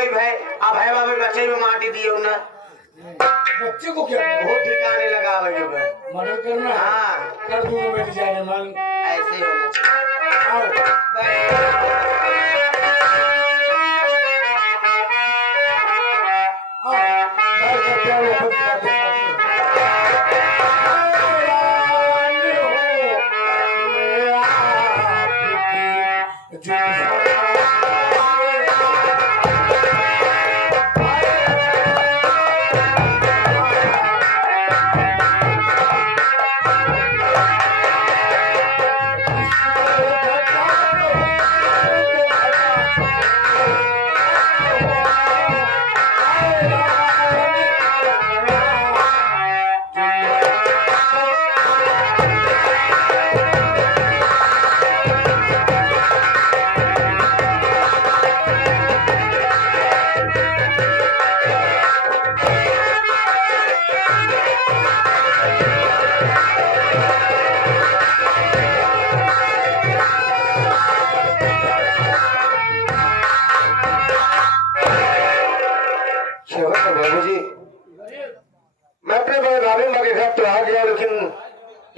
भाई भाई अब है बाबा बच्चे में माटी दियो ना बच्चे को क्या वो ठिकाने लगा भाई मदद करना। हाँ कर दूंगा बेटी जाने मन ऐसे ही होना चाहिए। आओ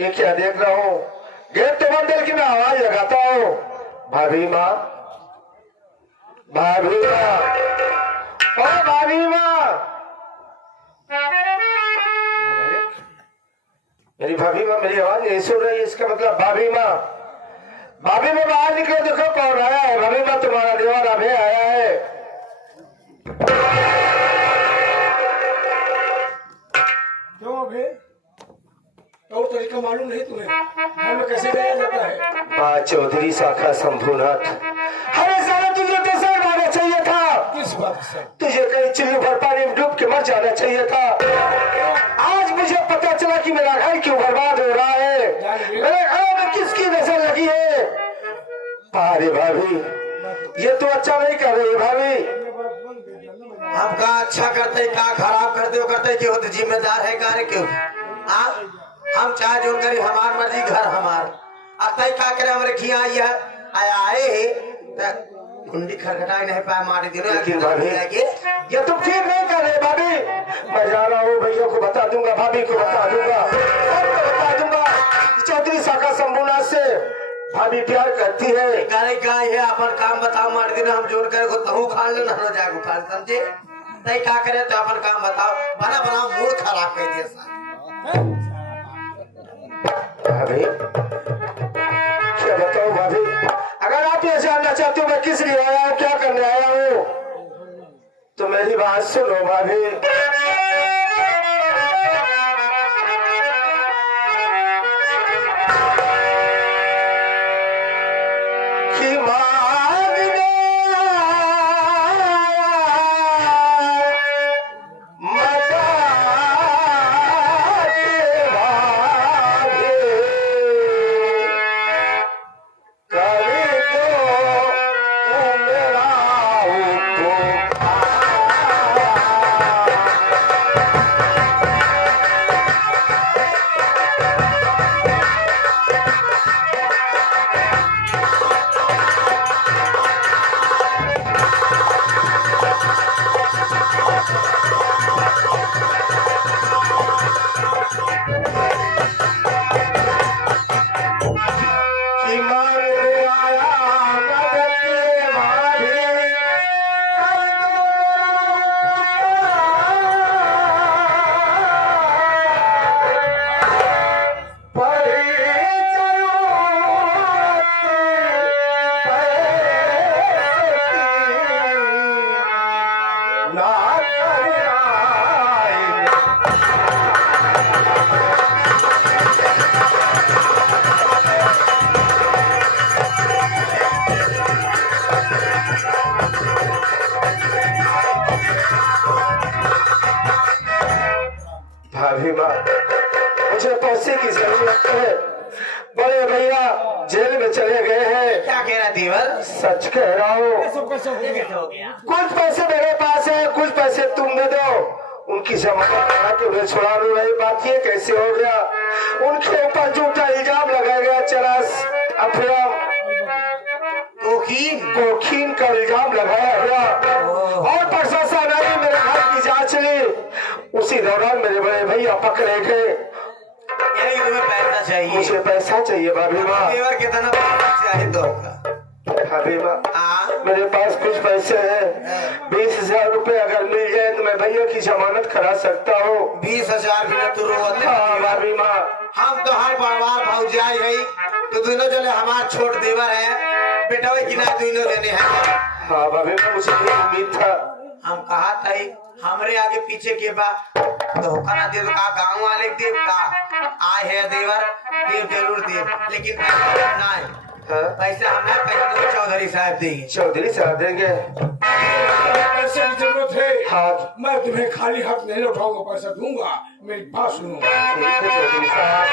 ये क्या देख रहा हूँ? गेट तो बंद है कि मैं आवाज लगाता हूँ, भाभी माँ, भाभी माँ, ओ भाभी माँ। मेरी भाभी माँ मेरी आवाज नहीं सुन रही, इसका मतलब भाभी माँ, भाभी माँ बाहर निकलो, देखो कौन आया है। भाभी माँ तुम्हारा देवर अभय आया है। क्यों अभय? और तरीका मालूम नहीं तुम्हें? घर में कैसे गया जाता है? चौधरी शाखा शंभुनाथ, अरे साला तुझे तो सर मारना चाहिए था। किस बात से? तुझे कहीं चिल्लू भर पानी में डूब के मर जाना चाहिए था। आज मुझे पता चला कि मेरा घर क्यों बर्बाद हो रहा है, मेरे घर में किसकी नजर लगी है। अरे भाभी ये तो अच्छा नहीं कर रही भाभी। हम का अच्छा करते का खराब करते हो करते क्यों तो जिम्मेदार है कार्य क्यों? हम चाहे जो करी हमार मर्जी घर हमार अतः का करे हमरे खिया आए कुंडी खटखटाई नहीं पाए मारे दिनों लेकिन भाभी ये तुम ठीक नहीं कर रहे भाभी। मैं जा रहा हूँ, भैया को बता दूंगा, भाभी को बता दूंगा, सबको बता दूंगा। चौधरी शाखा शंभुनाथ से भाभी प्यार करती है। करे का है अपन काम बताओ मार दिन हम जोर करे को तहु खा ले ना जागो खा समझे तय का करे तो अपन काम बताओ बना बना मूड खराब कर दिया सा भाभी क्या बताओ भाभी, अगर आप ये जानना चाहते हो मैं किस लिए आया हूँ, क्या करने आया हूँ, तो मेरी बात सुनो भाभी। मुझे पैसे की जरूरत है, बड़े भैया जेल में चले गए हैं। क्या कह रहा देवर? सच कह रहा हूँ, कुछ पैसे मेरे पास है, कुछ पैसे तुम दे दो, उनकी जमानत करा के उन्हें छुड़ा लो। रही बात ये कैसे हो गया, उनके ऊपर झूठा इल्जाम लगाया गया, चरस अफीम कोकीन का इल्जाम लगाया गया और उसी दौरान मेरे बड़े भैया पकड़े गए। यानी तुम्हें पैसा चाहिए? मुझे पैसा चाहिए भाभी माँ। देवर कितना चाहिए तो भाभी माँ मेरे पास कुछ पैसे हैं, 20,000 रुपए अगर मिल जाए तो मैं भैया की जमानत करा सकता हूँ। 20,000 भी तो रोते। हाँ भाभी माँ। हम तो हर परिवार भौजाई है तो दोनों चले हमार छोट देवर है बेटा की ना दोनों देने हैं। हाँ भाभी माँ मुझे उम्मीद था। हम कहा था हमरे आगे पीछे के बा धोखा ना दे तो का गाँव वाले देव का आए है देवर देव जरूर देव, लेकिन ना है पैसा हमें पैसा चौधरी साहब देंगे। चौधरी साहब देंगे? पैसे की जरूरत है। हाँ मैं तुम्हें खाली हाथ नहीं लौटाऊंगा, पैसा दूंगा। मेरी बात सुनो। चौधरी साहब।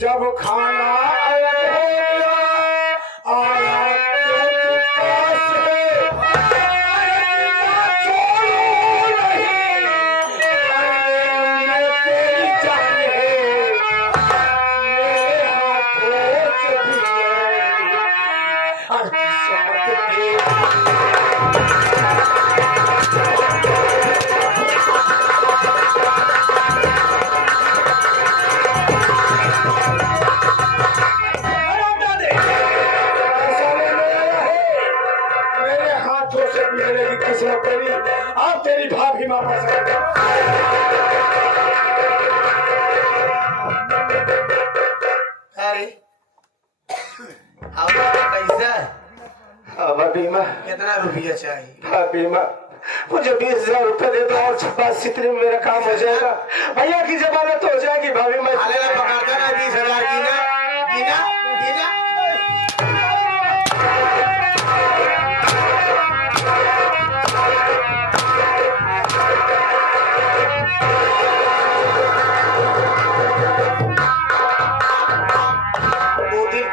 जब खाना अलग हो गया आया तो पास छोड़ो नहीं मैं तेरी जान है मेरे हाथों से भी हर किस्मत तेरी आप तेरी भाभी माँ पैसा भाभी माँ कितना रुपया चाहिए? भाभी माँ मुझे 20,000 रुपए दे दो और बस इतने में मेरा काम हो जाएगा, भैया की जमानत हो जाएगी। भाभी माँ पकड़ता ना 20,000 गिना गिना गिना।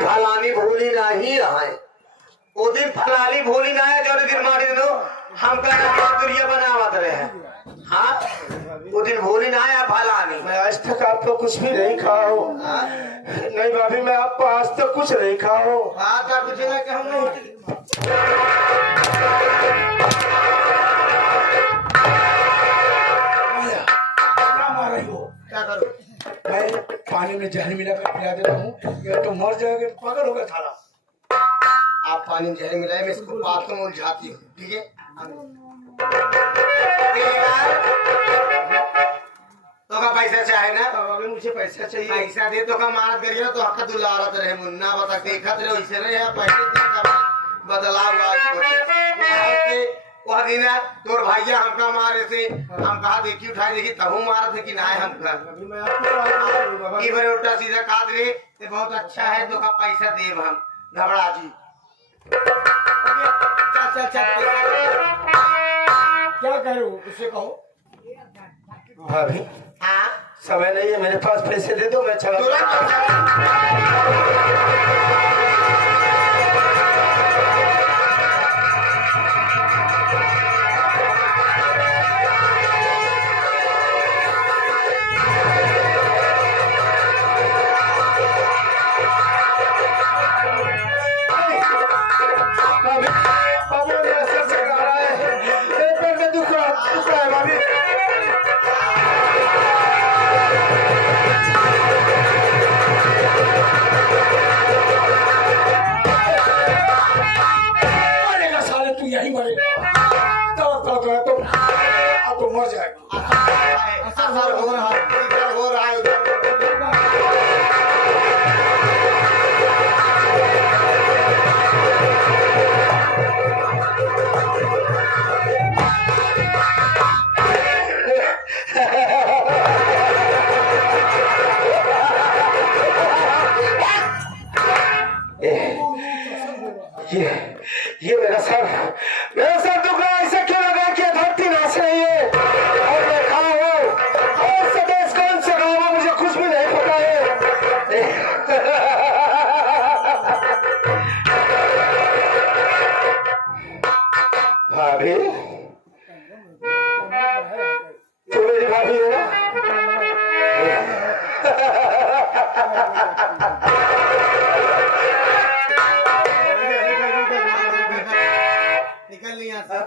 फलानी भूली नहीं रहा वो दिन फलानी भूली ना है जो दिन मारी दो हम दुनिया बनावत रहे। हाँ वो दिन भूली ना है फलानी। मैं आज तक आपको कुछ भी नहीं खाया हूँ। नहीं भाभी मैं आपको आज तक कुछ नहीं खाया हूँ। कुछ ना कि हम नहीं क्या करूँ? मैं पानी में जहर मिला कर पिला देता हूँ, या तो मर जाएगा पागल होगा थाला। आप पानी में जहर मिलाए मैं इसको बाथरूम में उलझाती हूँ, ठीक है? तो का पैसा चाहे ना? अभी मुझे पैसा चाहिए। पैसा दे तो का मारत करिए ना तो हक दुलारत रहे मुन्ना बता देखत रहे वैसे रहे पैसे दे बदलाव वह दिन तोर भैया हमका मारे से हम कहा देखी उठाई देखी तहु मारा थे कि ना हमका की बरे उल्टा सीधा काट रे ते बहुत अच्छा है तो का पैसा देव हम घबरा जी। चल चल चल क्या कह रहे हो उससे कहो। भाभी हाँ समय नहीं है मेरे पास, पैसे दे दो मैं चला। ये मेरा सर दुख रहा है। ऐसा क्यों लगा कि धरती नाच रही है और मैं खड़ा हूँ और सदेश कौन से गाँव में मुझे कुछ भी नहीं पता है। भाभी, तू मेरी भाभी है ना? निकल नहीं आता।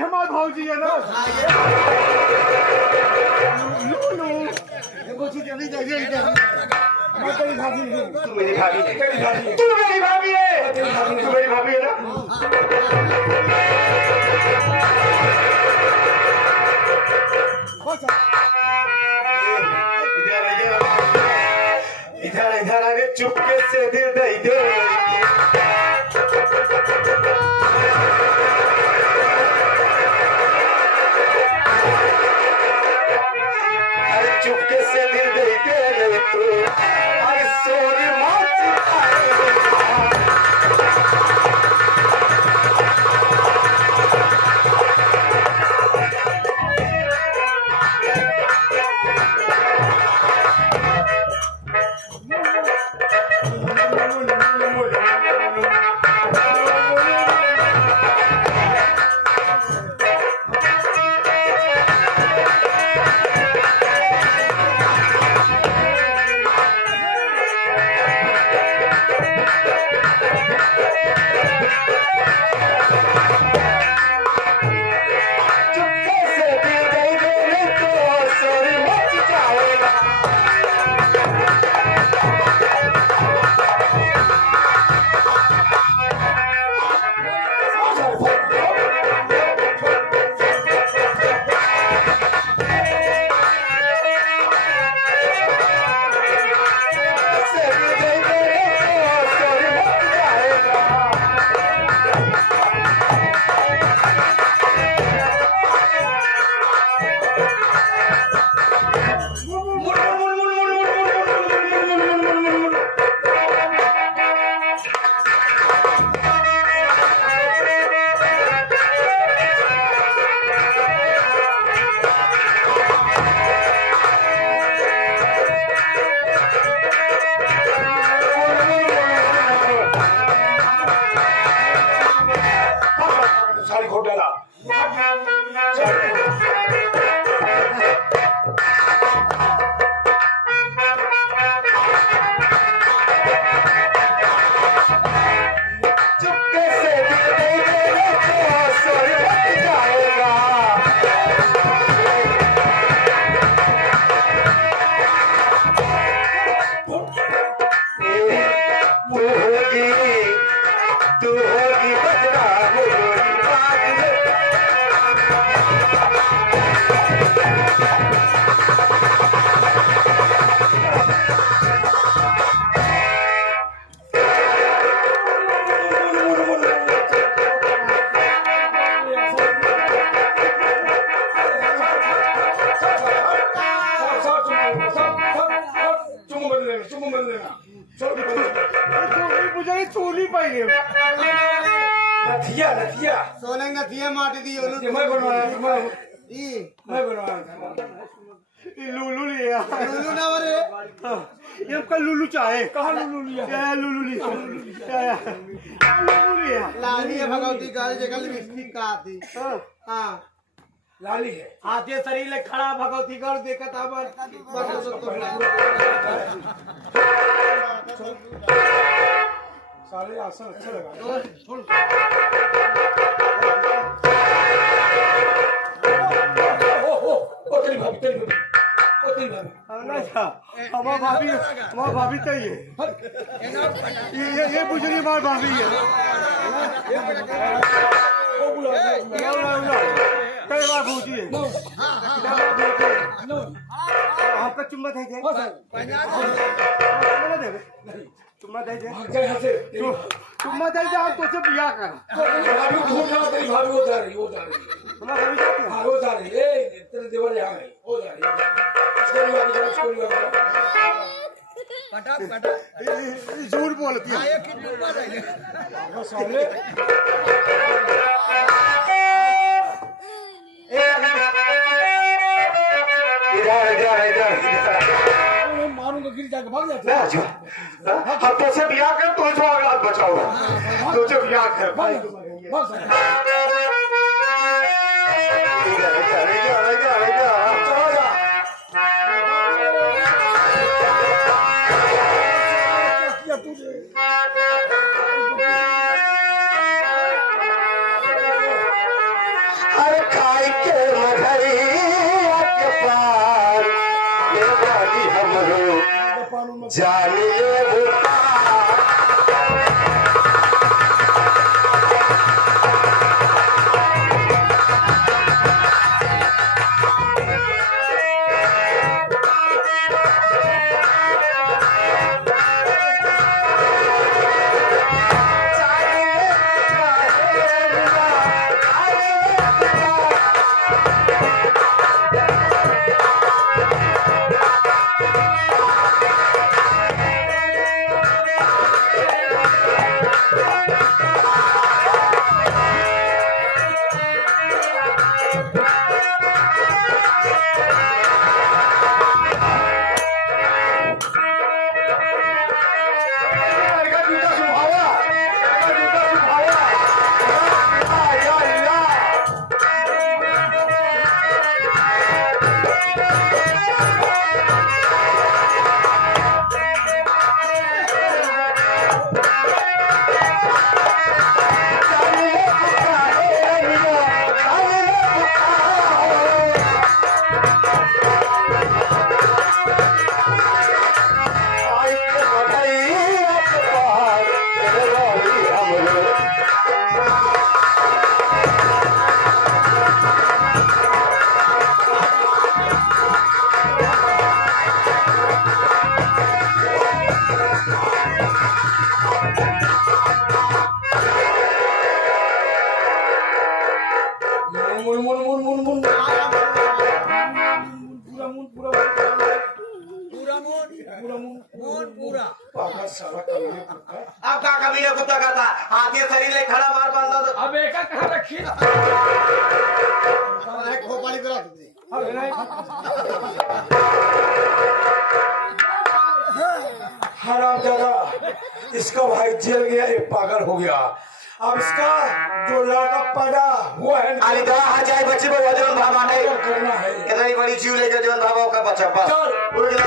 हमारे भाजी है ना। तू मेरी भाभी है। तू मेरी भाभी है। तू मेरी भाभी है ना? इधर आगे चुपके से दिल दे दे। अरे चुपके से दिल दे दे तू। अरे सोरी माची मिल लेना चल मुझे चोली पाई नथिया नथिया सोने नथिया माटी दी ओनु मैं बनवाया मैं बनवाया लुलू लिया लुलू ना वरे ये का लुलू चाहे कहाँ लुलू लिया क्या लुलू लिया लुलू लिया लाली है भगवती गाल जगल लिपस्टिक का आती हां लाली है हाथे शरीर ले खड़ा भगवती कर देखत आबर सारे आसन अच्छा लगा ओ तेरी भाभी हमारा भाभी चाहिए ये बुझनी मार भाभी है कई बार पूछी है आपका चुम्मा दे चुम्मा दे चुम्मा दे आप तो से बिया कर तेरी भाभी वो जा रही तुम्हारा भाभी जाती है वो जा रही है तेरे देवर यहाँ है वो जा रही है झूठ बोलती है मारूंगा गिर जाके भाग जाते हम तो से बिया कर तो जो हाथ बचाओ तो जो बिया कर अरे खाई के मघरिया के पार ये वाली हमरो जानिए वो अब का कमीने कुत्ता करता हाथी शरीर ले खड़ा मार पाता तो अब एक कहाँ रखी खोपाली करा दे हरामजादा इसका भाई जेल गया ये पागल हो गया अब इसका जो लड़का पैदा हुआ है अरे दवा आ जाए बच्चे को वजन भावा नहीं करना है इतनी बड़ी जीव लेकर जीवन भावा का बच्चा बस उड़ गया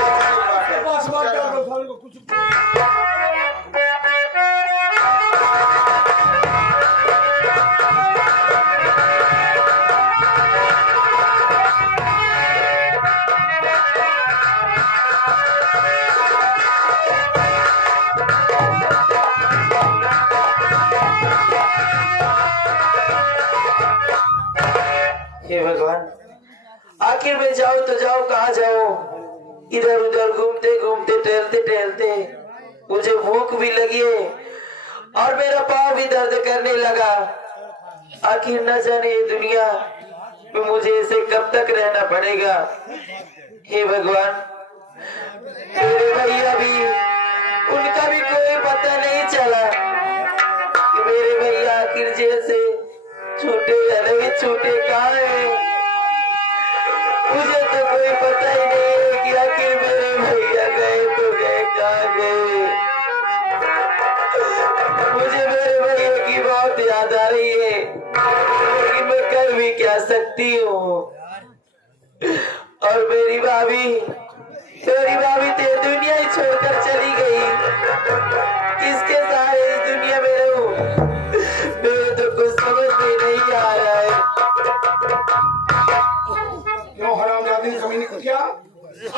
बस को कुछ हे भगवान आखिर में जाओ तो जाओ कहाँ जाओ इधर उधर घूमते घूमते टहलते टहलते मुझे भूख भी लगी है और मेरा पाँव भी दर्द करने लगा आखिर न जाने ये दुनिया में मुझे इसे कब तक रहना पड़ेगा हे भगवान मेरे भैया भी पता ही नहीं है कि आखिर मेरे भैया गए तो गए कहाँ गए। मुझे मेरे भैया की बहुत याद आ रही है, लेकिन मैं कर भी क्या सकती हूँ। और मेरी भाभी तेरी दुनिया ही छोड़कर चली गई। किसके सहारे इस दुनिया में रहूं, मेरे तो कुछ समझ में नहीं आ रहा है। क्यों हरामजादी कमीनी कुतिया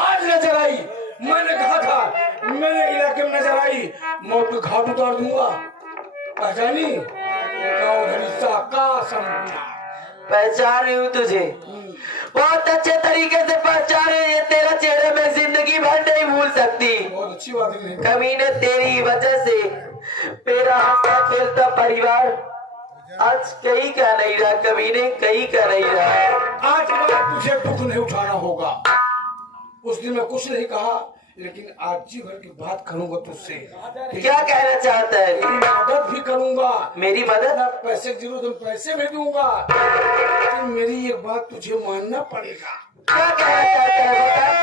आज नजर आई? मैंने कहा था मेरे इलाके में नजर आई मौत के घाट उतार दूंगा। पहचानी का समझना। पहचान रही हूँ तुझे, बहुत अच्छे तरीके से पहचान रही है। तेरा चेहरा मैं जिंदगी भर नहीं भूल सकती। बहुत अच्छी बात है। कमीने तेरी वजह से मेरा हंसता खेलता परिवार आज कहीं का नहीं रहा। कमीने कहीं का नहीं रहा। आज के बाद तुझे दुख नहीं उठाना होगा। उस दिन मैं कुछ नहीं कहा, लेकिन आज जी भर की बात करूंगा तुझसे। क्या कहना चाहता है? तेरी मदद भी करूंगा। मेरी मदद? पैसे की जरूरत, पैसे भी दूंगा, लेकिन मेरी एक बात तुझे मानना पड़ेगा। क्या कहना चाहता है बता।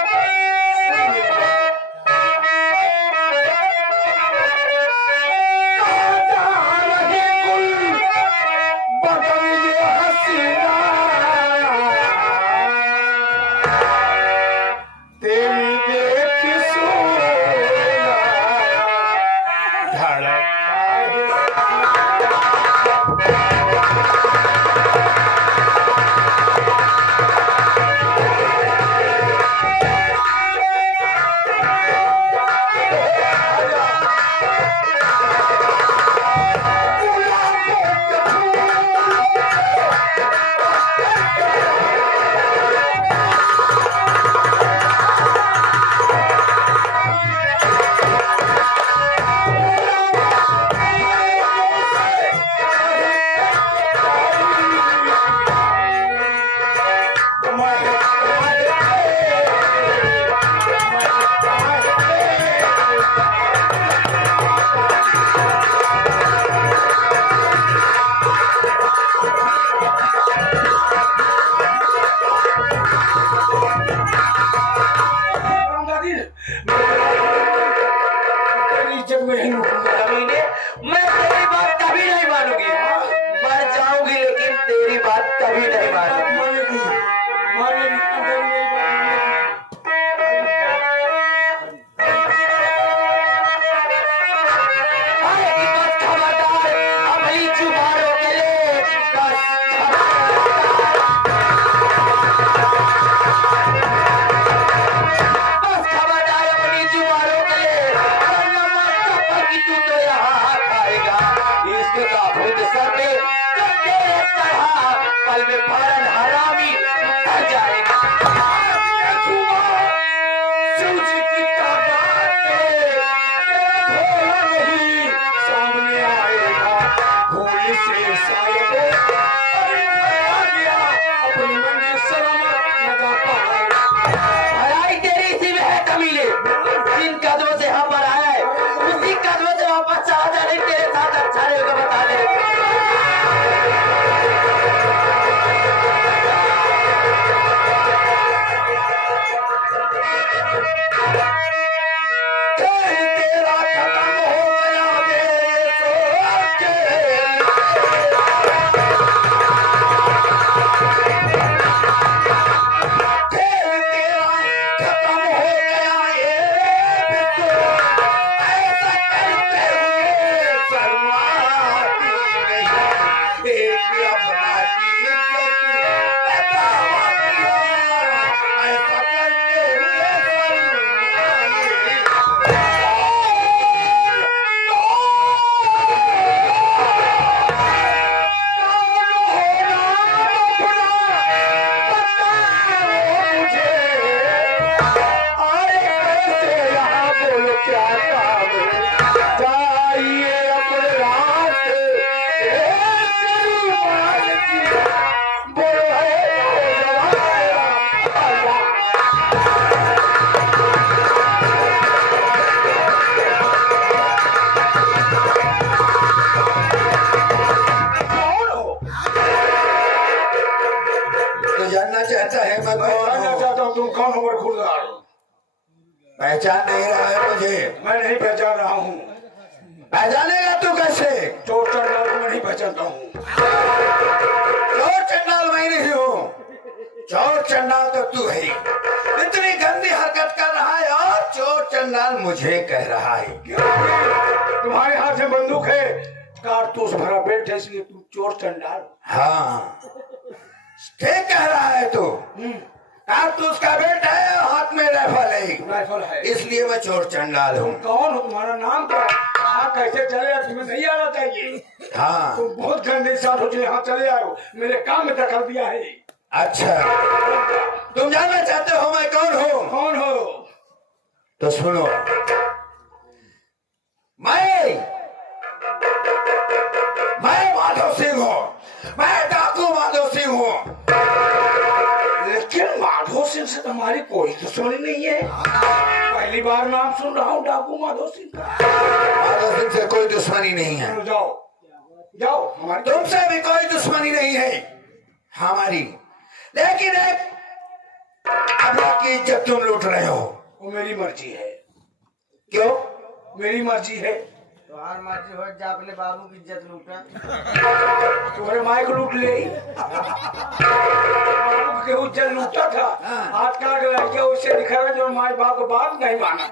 पहचान नहीं रहा है मुझे? मैं नहीं पहचान रहा हूँ। पहचानेगा तू कैसे? चोर चंडाल को मैं नहीं पहचानता हूँ। चोर चंडाल मैं नहीं हूँ, चोर चंडाल तो तू है। इतनी गंदी हरकत कर रहा है और चोर चंडाल मुझे कह रहा है। तुम्हारे हाथ में बंदूक है, कारतूस भरा बेल्ट है, इसलिए तुम चोर चंडाल। हाँ ठीक कह रहा है तू। कारतूस का बेल्ट है और हाथ में राइफल है, इसलिए मैं चोर चंडाल हूँ। कौन हो? तुम्हारा नाम क्या है? यहाँ कैसे चले आए? तुम्हें नहीं आना चाहिए। हाँ तुम बहुत गंदे इंसान हो जो यहाँ चले आए हो, मेरे काम में दखल दिया है। अच्छा, तुम जानना चाहते हो मैं कौन हूँ? कौन हो? तो सुनो, मैं माधव सिंह हूँ, मैं डाकू माधव सिंह हूँ। लेकिन माधव सिंह से तुम्हारी कोई दुश्मनी नहीं है। पहली बार नाम सुन रहा हूँ डाकू माधव सिंह का। माधव सिंह से कोई दुश्मनी नहीं है। चलो जाओ जाओो, हमारी तुमसे भी कोई दुश्मनी नहीं है हमारी, लेकिन एक अबला की इज्जत तुम लूट रहे हो। वो मेरी मर्जी है। क्यों? मेरी मर्जी है। तुम्हार मर्जी हो जा, अपने बाबू की इज्जत लूटा। तुम्हारे माइक लूट ले। केहू जल लूटा था, हाथ काट लड़के उससे दिखा रहा जो माई बाप को बात नहीं माना।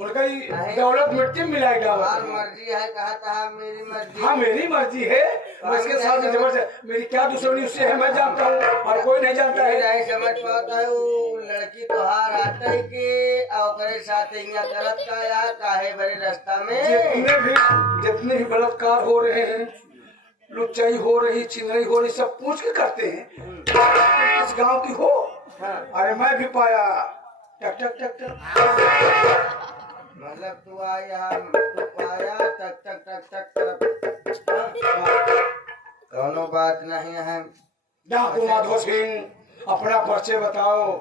उनका ही दौलत मिट्टी में मिलाएगा। तुम्हार मर्जी है, कहा था मेरी मर्जी। हाँ मेरी मर्जी है, उसके साथ जबरदस्त। मेरी क्या दुश्मनी उससे है मैं जानता हूँ, और कोई नहीं जानता है। नहीं समझ पाता है वो लड़की तो हार आता है के और करे साथ यहाँ करत का यार काहे बड़े रास्ता में। जितने भी बलात्कार हो रहे हैं, लुच्चाई हो रही, चिंगड़ी हो रही, सब पूछ के करते हैं इस गांव की हो। अरे मैं भी पाया, टक टक टक टक। मतलब तू आया, तू पाया, टक टक टक टक दोनों बात नहीं है। डाकू माधव सिंह, अपना परिचय बताओ।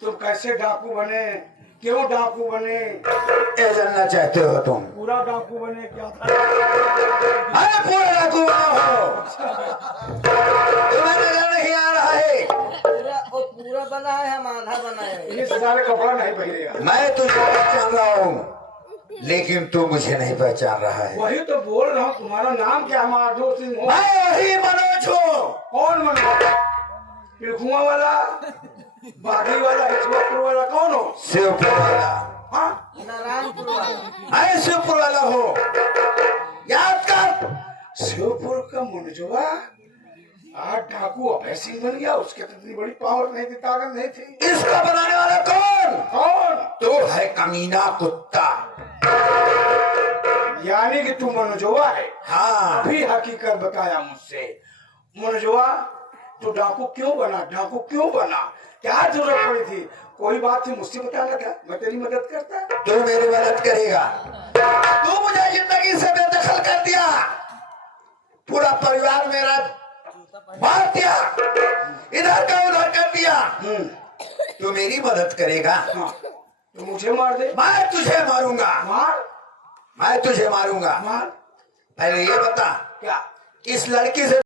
तुम कैसे डाकू बने, क्यों डाकू बने? ये जानना चाहते हो तुम? पूरा डाकू बने क्या था? अरे पूरा डाकू हो, तुम्हें नजर नहीं आ रहा है? पूरा बना है, हम आधा बनाए हैं। ये सारे कपड़ा नहीं पहनेगा। मैं तुझे पहचान रहा हूँ, लेकिन तू मुझे नहीं पहचान रहा है। वही तो बोल रहा हूँ। तुम्हारा नाम क्या? माधव सिंह हो। मैं वही मनोज हूँ। कौन मनोज? पिलखुआ वाला, बागी वाला, हिचवापुर वाला, कौन हो? शिवपुर वाला। हाँ नारायणपुर वाला। मैं शिवपुर वाला हूँ, याद कर। शिवपुर का मनोजवा आज डाकू अभय सिंह बन गया। उसके तो इतनी बड़ी पावर नहीं थी, ताकत नहीं थी। इसका बनाने वाला कौन? कौन? तू है कमीना कुत्ता। यानी कि तू मनोजवा है? हाँ। अभी हकीकत बताया मुझसे। मनोजवा तो डाकू क्यों बना? डाकू क्यों बना? क्या जरूरत पड़ी थी? कोई बात थी मुझसे बताना था, मैं तेरी मदद करता। तू मेरी मदद करेगा? तू मुझे जिंदगी से बेदखल कर दिया, पूरा परिवार मेरा मार दिया, इधर का उधर कर दिया। तू मेरी मदद करेगा? हाँ तो मुझे मार दे। मैं तुझे मारूंगा। मार? मैं तुझे मारूंगा। मार। पहले ये बता, क्या? इस लड़की से